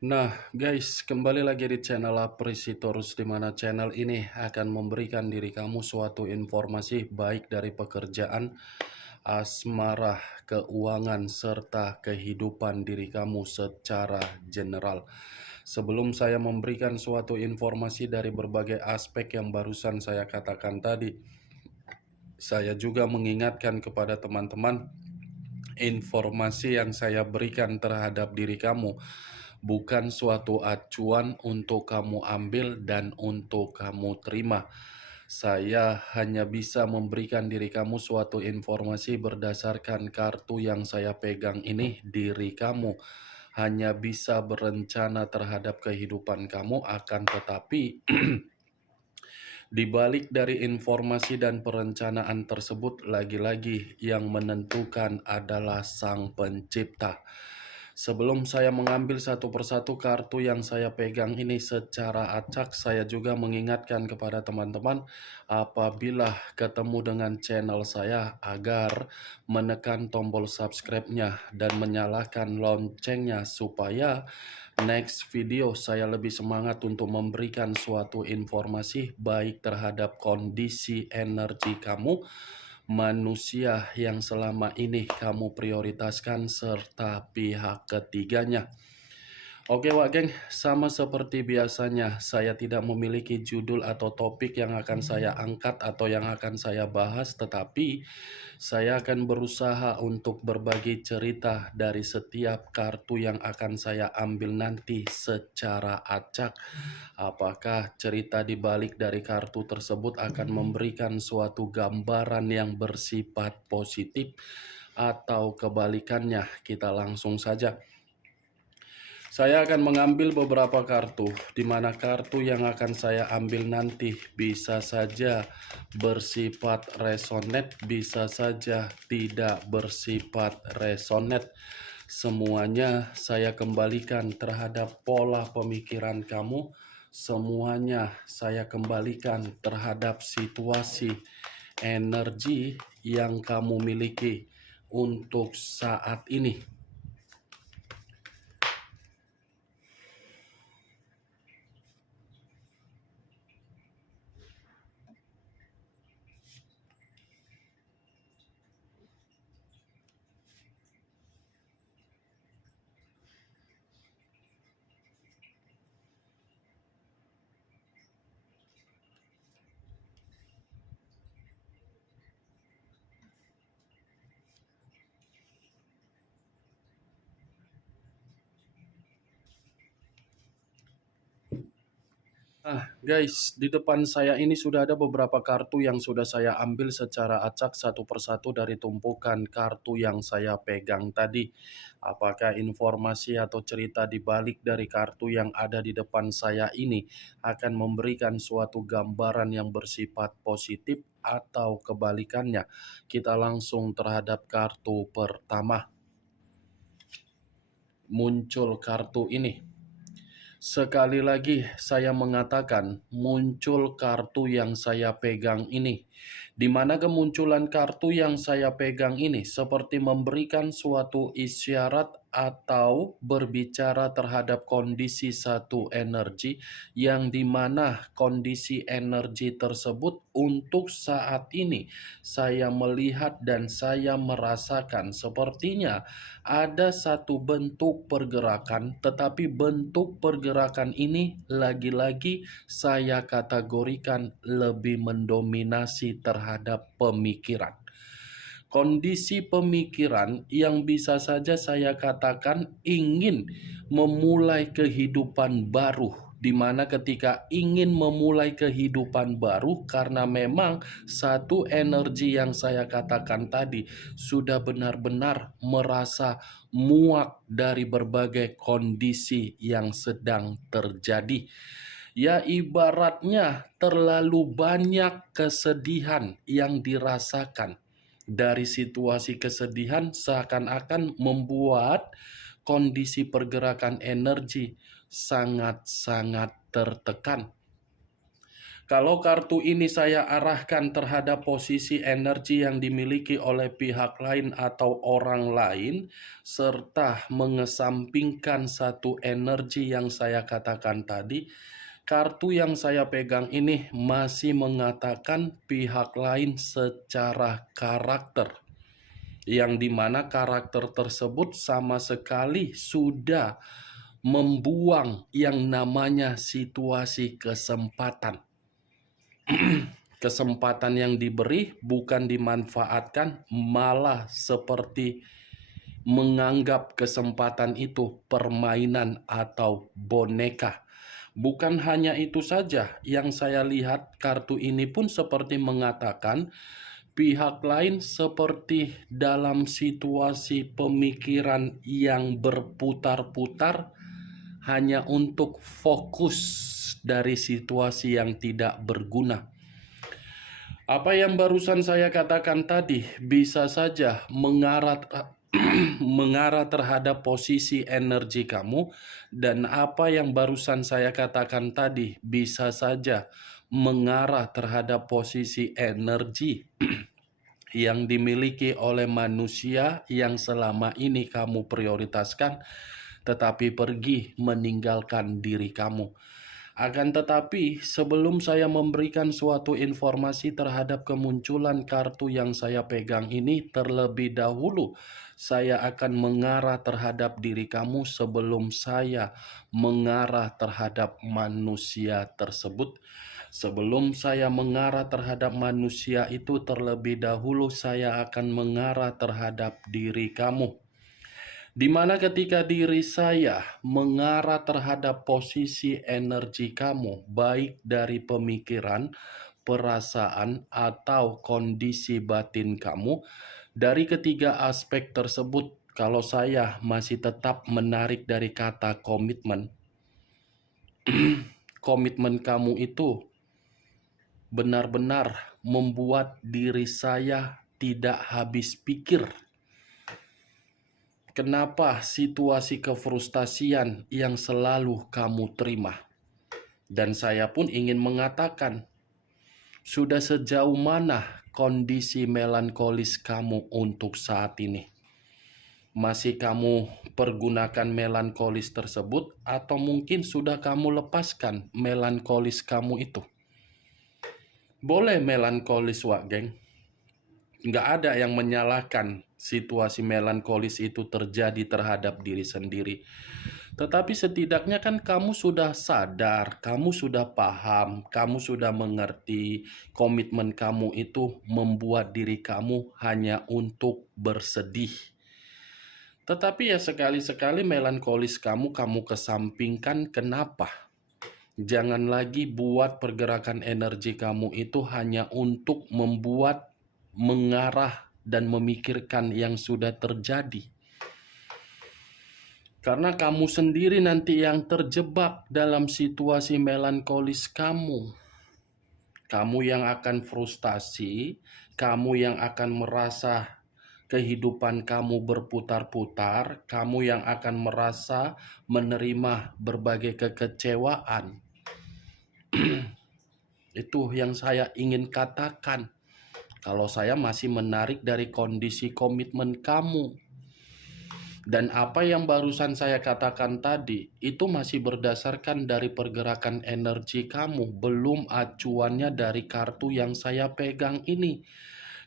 Nah, guys, kembali lagi di channel Apresitorus, di mana channel ini akan memberikan diri kamu suatu informasi baik dari pekerjaan, asmara, keuangan, serta kehidupan diri kamu secara general. Sebelum saya memberikan suatu informasi dari berbagai aspek yang barusan saya katakan tadi, saya juga mengingatkan kepada teman-teman, informasi yang saya berikan terhadap diri kamu bukan suatu acuan untuk kamu ambil dan untuk kamu terima. Saya hanya bisa memberikan diri kamu suatu informasi berdasarkan kartu yang saya pegang ini. Diri kamu hanya bisa berencana terhadap kehidupan kamu, akan tetapi di balik dari informasi dan perencanaan tersebut, lagi-lagi yang menentukan adalah Sang Pencipta. Sebelum saya mengambil satu persatu kartu yang saya pegang ini secara acak, saya juga mengingatkan kepada teman-teman apabila ketemu dengan channel saya agar menekan tombol subscribe-nya dan menyalakan loncengnya supaya next video saya lebih semangat untuk memberikan suatu informasi baik terhadap kondisi energi kamu, manusia yang selama ini kamu prioritaskan, serta pihak ketiganya. Oke Wak Geng, sama seperti biasanya saya tidak memiliki judul atau topik yang akan saya angkat atau yang akan saya bahas, tetapi saya akan berusaha untuk berbagi cerita dari setiap kartu yang akan saya ambil nanti secara acak. Apakah cerita di balik dari kartu tersebut akan memberikan suatu gambaran yang bersifat positif atau kebalikannya? Kita langsung saja. Saya akan mengambil beberapa kartu, di mana kartu yang akan saya ambil nanti bisa saja bersifat resonate, bisa saja tidak bersifat resonate. Semuanya saya kembalikan terhadap pola pemikiran kamu, semuanya saya kembalikan terhadap situasi energi yang kamu miliki untuk saat ini. Guys, di depan saya ini sudah ada beberapa kartu yang sudah saya ambil secara acak satu persatu dari tumpukan kartu yang saya pegang tadi. Apakah informasi atau cerita di balik dari kartu yang ada di depan saya ini akan memberikan suatu gambaran yang bersifat positif atau kebalikannya? Kita langsung terhadap kartu pertama. Muncul kartu ini. Sekali lagi saya mengatakan muncul kartu yang saya pegang ini. Di mana kemunculan kartu yang saya pegang ini seperti memberikan suatu isyarat atau berbicara terhadap kondisi satu energi yang dimana kondisi energi tersebut untuk saat ini saya melihat dan saya merasakan sepertinya ada satu bentuk pergerakan, tetapi bentuk pergerakan ini lagi-lagi saya kategorikan lebih mendominasi terhadap pemikiran. Kondisi pemikiran yang bisa saja saya katakan ingin memulai kehidupan baru, di mana ketika ingin memulai kehidupan baru karena memang satu energi yang saya katakan tadi sudah benar-benar merasa muak dari berbagai kondisi yang sedang terjadi. Ya, ibaratnya terlalu banyak kesedihan yang dirasakan. Dari situasi kesedihan seakan-akan membuat kondisi pergerakan energi sangat-sangat tertekan. Kalau kartu ini saya arahkan terhadap posisi energi yang dimiliki oleh pihak lain atau orang lain, serta mengesampingkan satu energi yang saya katakan tadi, kartu yang saya pegang ini masih mengatakan pihak lain secara karakter, yang dimana karakter tersebut sama sekali sudah membuang yang namanya situasi kesempatan. Kesempatan yang diberi bukan dimanfaatkan, malah seperti menganggap kesempatan itu permainan atau boneka. Bukan hanya itu saja, yang saya lihat kartu ini pun seperti mengatakan pihak lain seperti dalam situasi pemikiran yang berputar-putar hanya untuk fokus dari situasi yang tidak berguna. Apa yang barusan saya katakan tadi bisa saja mengarah mengarah terhadap posisi energi kamu, dan apa yang barusan saya katakan tadi bisa saja mengarah terhadap posisi energi yang dimiliki oleh manusia yang selama ini kamu prioritaskan, tetapi pergi meninggalkan diri kamu. Akan tetapi, sebelum saya memberikan suatu informasi terhadap kemunculan kartu yang saya pegang ini, terlebih dahulu saya akan mengarah terhadap diri kamu sebelum saya mengarah terhadap manusia tersebut. Sebelum saya mengarah terhadap manusia itu, terlebih dahulu saya akan mengarah terhadap diri kamu. Di mana ketika diri saya mengarah terhadap posisi energi kamu, baik dari pemikiran, perasaan, atau kondisi batin kamu, dari ketiga aspek tersebut, kalau saya masih tetap menarik dari kata komitmen, komitmen kamu itu benar-benar membuat diri saya tidak habis pikir. Kenapa situasi kefrustasian yang selalu kamu terima? Dan saya pun ingin mengatakan, sudah sejauh mana kondisi melankolis kamu untuk saat ini? Masih kamu pergunakan melankolis tersebut, atau mungkin sudah kamu lepaskan melankolis kamu itu? Boleh melankolis, Wak Geng. Nggak ada yang menyalahkan situasi melankolis itu terjadi terhadap diri sendiri. Tetapi setidaknya kan kamu sudah sadar, kamu sudah paham, kamu sudah mengerti komitmen kamu itu membuat diri kamu hanya untuk bersedih. Tetapi ya sekali-sekali melankolis kamu kesampingkan. Kenapa? Jangan lagi buat pergerakan energi kamu itu hanya untuk membuat mengarah dan memikirkan yang sudah terjadi. Karena kamu sendiri nanti yang terjebak dalam situasi melankolis kamu. Kamu yang akan frustasi, kamu yang akan merasa kehidupan kamu berputar-putar, kamu yang akan merasa menerima berbagai kekecewaan. Itu yang saya ingin katakan. Kalau saya masih menarik dari kondisi komitmen kamu. Dan apa yang barusan saya katakan tadi, itu masih berdasarkan dari pergerakan energi kamu, belum acuannya dari kartu yang saya pegang ini.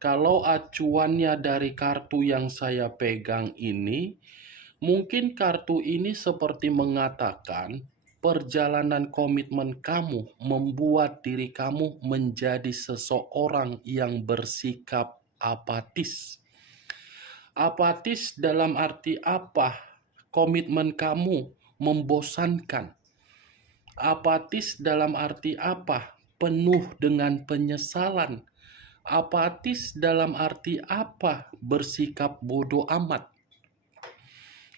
Kalau acuannya dari kartu yang saya pegang ini, mungkin kartu ini seperti mengatakan, perjalanan komitmen kamu membuat diri kamu menjadi seseorang yang bersikap apatis. Apatis dalam arti apa? Komitmen kamu membosankan. Apatis dalam arti apa? Penuh dengan penyesalan. Apatis dalam arti apa? Bersikap bodoh amat.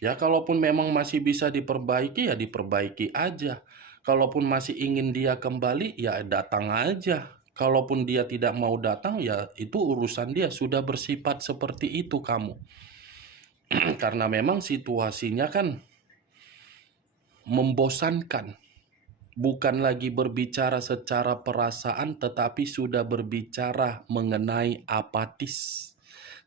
Ya, kalaupun memang masih bisa diperbaiki, ya diperbaiki aja. Kalaupun masih ingin dia kembali, ya datang aja. Kalaupun dia tidak mau datang, ya itu urusan dia. Sudah bersifat seperti itu kamu. Karena memang situasinya kan membosankan. bukan lagi berbicara secara perasaan, tetapi sudah berbicara mengenai apatis.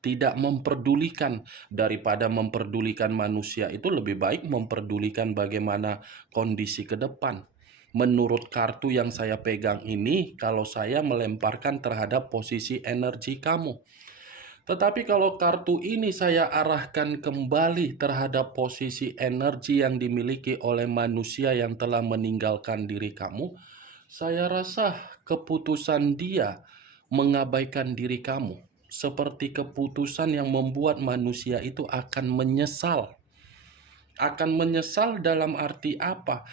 Tidak memperdulikan. Daripada memperdulikan manusia, itu lebih baik memperdulikan bagaimana kondisi ke depan. Menurut kartu yang saya pegang ini, kalau saya melemparkan terhadap posisi energi kamu. Tetapi kalau kartu ini saya arahkan kembali terhadap posisi energi yang dimiliki oleh manusia yang telah meninggalkan diri kamu, saya rasa keputusan dia mengabaikan diri kamu seperti keputusan yang membuat manusia itu akan menyesal. Akan menyesal dalam arti apa?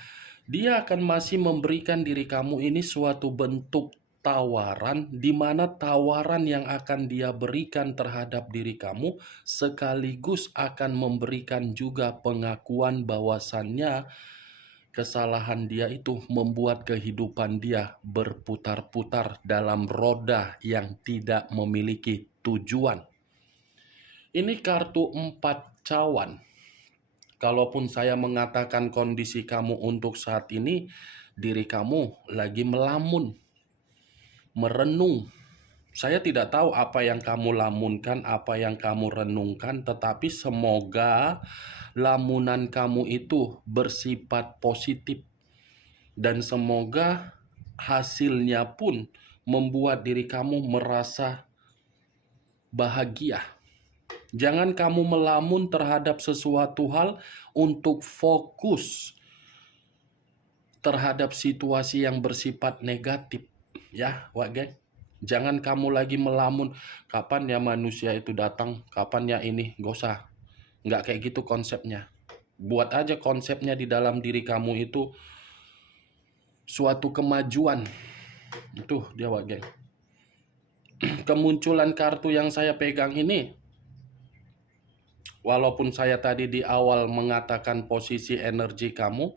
Dia akan masih memberikan diri kamu ini suatu bentuk tawaran, di mana tawaran yang akan dia berikan terhadap diri kamu sekaligus akan memberikan juga pengakuan bahwasannya kesalahan dia itu membuat kehidupan dia berputar-putar dalam roda yang tidak memiliki tujuan. Ini kartu 4 cawan. Kalaupun saya mengatakan kondisi kamu untuk saat ini, diri kamu lagi melamun, merenung. Saya tidak tahu apa yang kamu lamunkan, apa yang kamu renungkan, tetapi semoga lamunan kamu itu bersifat positif. Dan semoga hasilnya pun membuat diri kamu merasa bahagia. Jangan kamu melamun terhadap sesuatu hal untuk fokus terhadap situasi yang bersifat negatif. Ya, Wak Geng. Jangan kamu lagi melamun, kapan ya manusia itu datang, kapan ya ini, gak usah. Nggak kayak gitu konsepnya. Buat aja konsepnya di dalam diri kamu itu suatu kemajuan. Itu dia, Wak Geng. Kemunculan kartu yang saya pegang ini, walaupun saya tadi di awal mengatakan posisi energi kamu,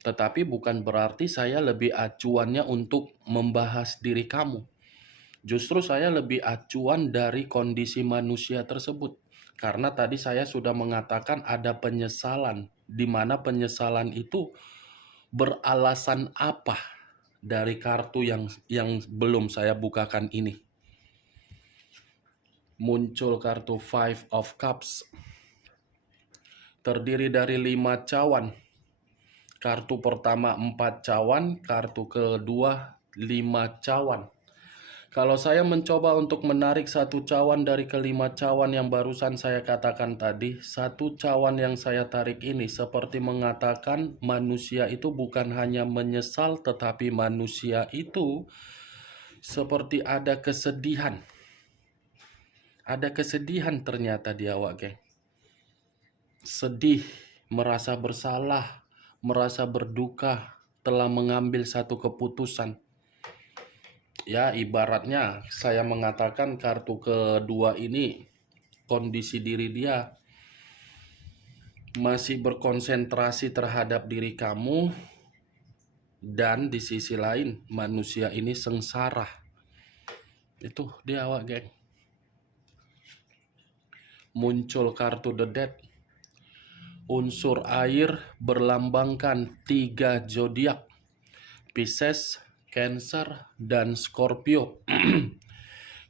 tetapi bukan berarti saya lebih acuannya untuk membahas diri kamu. Justru saya lebih acuan dari kondisi manusia tersebut. Karena tadi saya sudah mengatakan ada penyesalan, di mana penyesalan itu beralasan apa dari kartu yang belum saya bukakan ini. Muncul kartu Five of Cups. Terdiri dari 5 cawan. Kartu pertama 4 cawan, kartu kedua 5 cawan. Kalau saya mencoba untuk menarik satu cawan dari kelima cawan yang barusan saya katakan tadi, satu cawan yang saya tarik ini seperti mengatakan manusia itu bukan hanya menyesal, tetapi manusia itu seperti ada kesedihan. Ada kesedihan ternyata di awak, geng. Sedih, merasa bersalah, merasa berduka, telah mengambil satu keputusan. Ya, ibaratnya saya mengatakan kartu kedua ini kondisi diri dia masih berkonsentrasi terhadap diri kamu, dan di sisi lain manusia ini sengsara. Itu dia, awak geng. Muncul kartu The Death. Unsur air berlambangkan 3 zodiak: Pisces, Cancer, dan Scorpio.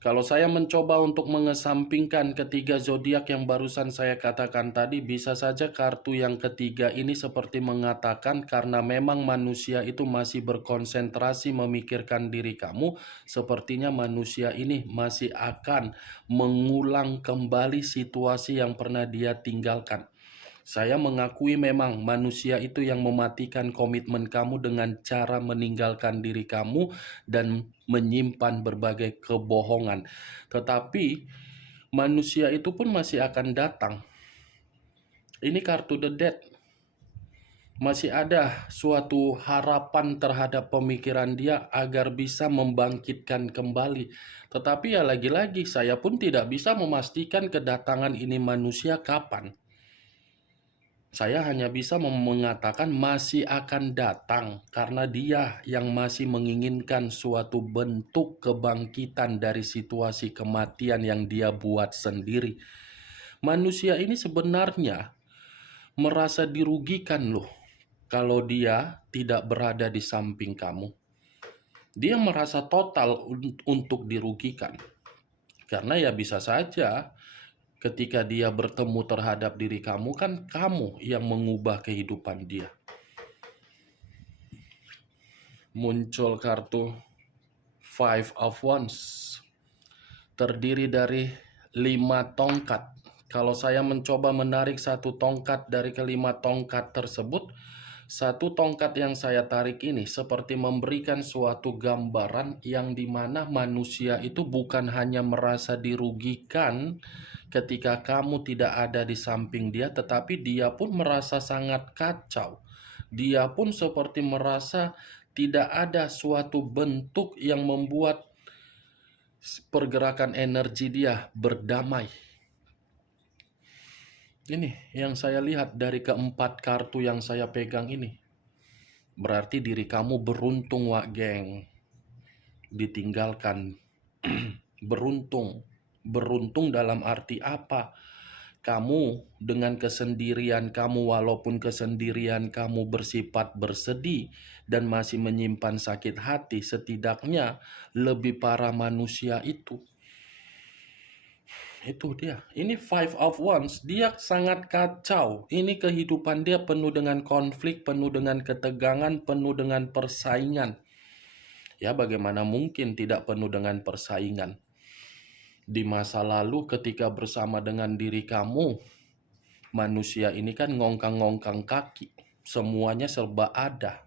Kalau saya mencoba untuk mengesampingkan ketiga zodiak yang barusan saya katakan tadi, bisa saja kartu yang ketiga ini seperti mengatakan karena memang manusia itu masih berkonsentrasi memikirkan diri kamu, sepertinya manusia ini masih akan mengulang kembali situasi yang pernah dia tinggalkan. Saya mengakui memang manusia itu yang mematikan komitmen kamu dengan cara meninggalkan diri kamu dan menyimpan berbagai kebohongan. Tetapi manusia itu pun masih akan datang. Ini kartu The Death. Masih ada suatu harapan terhadap pemikiran dia agar bisa membangkitkan kembali. Tetapi ya lagi-lagi saya pun tidak bisa memastikan kedatangan ini manusia kapan. Saya hanya bisa mengatakan masih akan datang karena dia yang masih menginginkan suatu bentuk kebangkitan dari situasi kematian yang dia buat sendiri. Manusia ini sebenarnya merasa dirugikan loh. kalau dia tidak berada di samping kamu. Dia merasa total untuk dirugikan. Karena ya bisa saja ketika dia bertemu terhadap diri kamu, kan kamu yang mengubah kehidupan dia. Muncul kartu Five of Wands. Terdiri dari 5 tongkat. Kalau saya mencoba menarik satu tongkat dari kelima tongkat tersebut, satu tongkat yang saya tarik ini seperti memberikan suatu gambaran yang dimana manusia itu bukan hanya merasa dirugikan ketika kamu tidak ada di samping dia, tetapi dia pun merasa sangat kacau. Dia pun seperti merasa tidak ada suatu bentuk yang membuat pergerakan energi dia berdamai. Ini yang saya lihat dari keempat kartu yang saya pegang ini. Berarti diri kamu beruntung, Wak Geng. Ditinggalkan. Beruntung. Beruntung dalam arti apa? Kamu dengan kesendirian kamu, walaupun kesendirian kamu bersifat bersedih dan masih menyimpan sakit hati, setidaknya lebih parah manusia itu. Itu dia. Ini Five of Wands. Dia sangat kacau. Ini kehidupan dia penuh dengan konflik, penuh dengan ketegangan, penuh dengan persaingan. Ya, bagaimana mungkin tidak penuh dengan persaingan? Di masa lalu ketika bersama dengan diri kamu, manusia ini kan ngongkang-ngongkang kaki. Semuanya serba ada.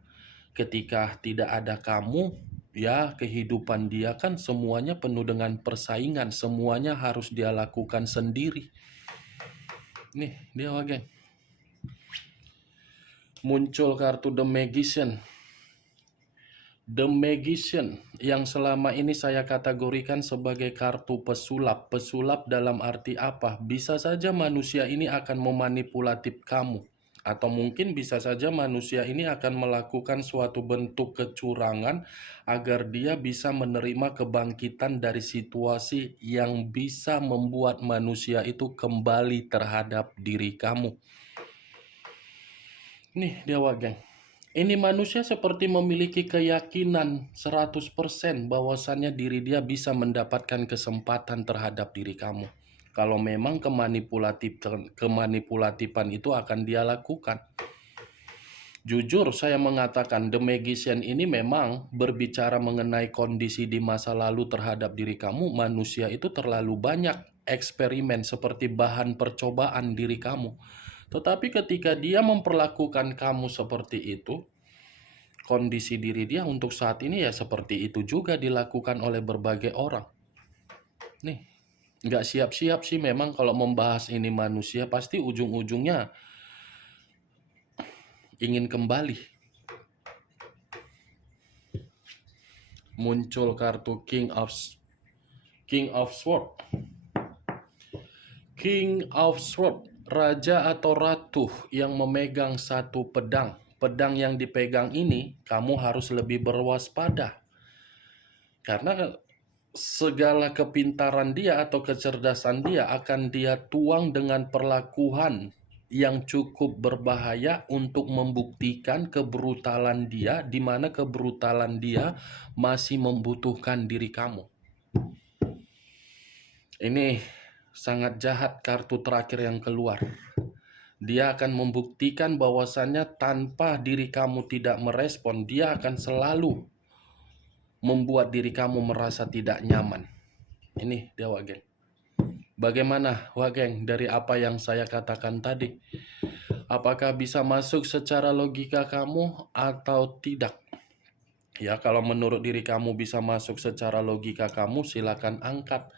Ketika tidak ada kamu, ya kehidupan dia kan semuanya penuh dengan persaingan. Semuanya harus dia lakukan sendiri. Nih dia geng. Muncul kartu The Magician. The Magician yang selama ini saya kategorikan sebagai kartu pesulap. Pesulap dalam arti apa? Bisa saja manusia ini akan memanipulatif kamu. Atau mungkin bisa saja manusia ini akan melakukan suatu bentuk kecurangan agar dia bisa menerima kebangkitan dari situasi yang bisa membuat manusia itu kembali terhadap diri kamu. Nih dia geng. Ini manusia seperti memiliki keyakinan 100% bahwasannya diri dia bisa mendapatkan kesempatan terhadap diri kamu. Kalau memang kemanipulatifan itu akan dia lakukan. Jujur saya mengatakan The Magician ini memang berbicara mengenai kondisi di masa lalu terhadap diri kamu. Manusia itu terlalu banyak eksperimen seperti bahan percobaan diri kamu. Tetapi ketika dia memperlakukan kamu seperti itu, kondisi diri dia untuk saat ini ya seperti itu juga dilakukan oleh berbagai orang. Nih, nggak siap-siap sih memang kalau membahas ini manusia, pasti ujung-ujungnya ingin kembali. Muncul kartu King of Sword. King of Sword, raja atau ratu yang memegang satu pedang. Pedang yang dipegang ini, kamu harus lebih berwaspada. Karena segala kepintaran dia atau kecerdasan dia akan dia tuang dengan perlakuan yang cukup berbahaya untuk membuktikan kebrutalan dia, di mana kebrutalan dia masih membutuhkan diri kamu. Ini sangat jahat kartu terakhir yang keluar. Dia akan membuktikan bahwasannya tanpa diri kamu tidak merespon, dia akan selalu membuat diri kamu merasa tidak nyaman. Ini dia geng. Bagaimana geng dari apa yang saya katakan tadi? Apakah bisa masuk secara logika kamu atau tidak? Ya, kalau menurut diri kamu bisa masuk secara logika kamu, silakan angkat.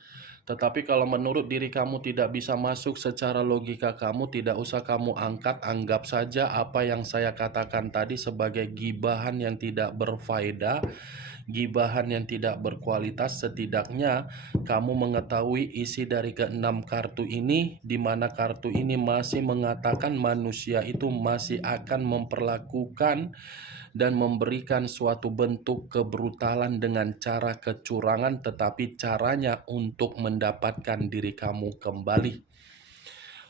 Tetapi kalau menurut diri kamu tidak bisa masuk secara logika kamu, tidak usah kamu angkat. Anggap saja apa yang saya katakan tadi sebagai gibahan yang tidak berfaedah, gibahan yang tidak berkualitas. Setidaknya kamu mengetahui isi dari keenam kartu ini, di mana kartu ini masih mengatakan manusia itu masih akan memperlakukan dan memberikan suatu bentuk kebrutalan dengan cara kecurangan, tetapi caranya untuk mendapatkan diri kamu kembali.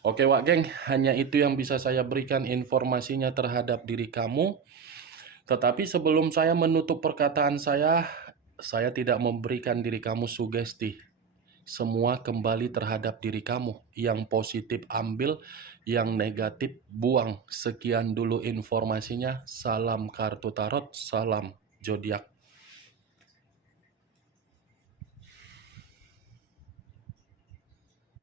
Oke Wak Geng, hanya itu yang bisa saya berikan informasinya terhadap diri kamu. Tetapi sebelum saya menutup perkataan saya tidak memberikan diri kamu sugesti. Semua kembali terhadap diri kamu. Yang positif ambil, yang negatif buang. Sekian dulu informasinya. Salam kartu tarot, salam zodiak.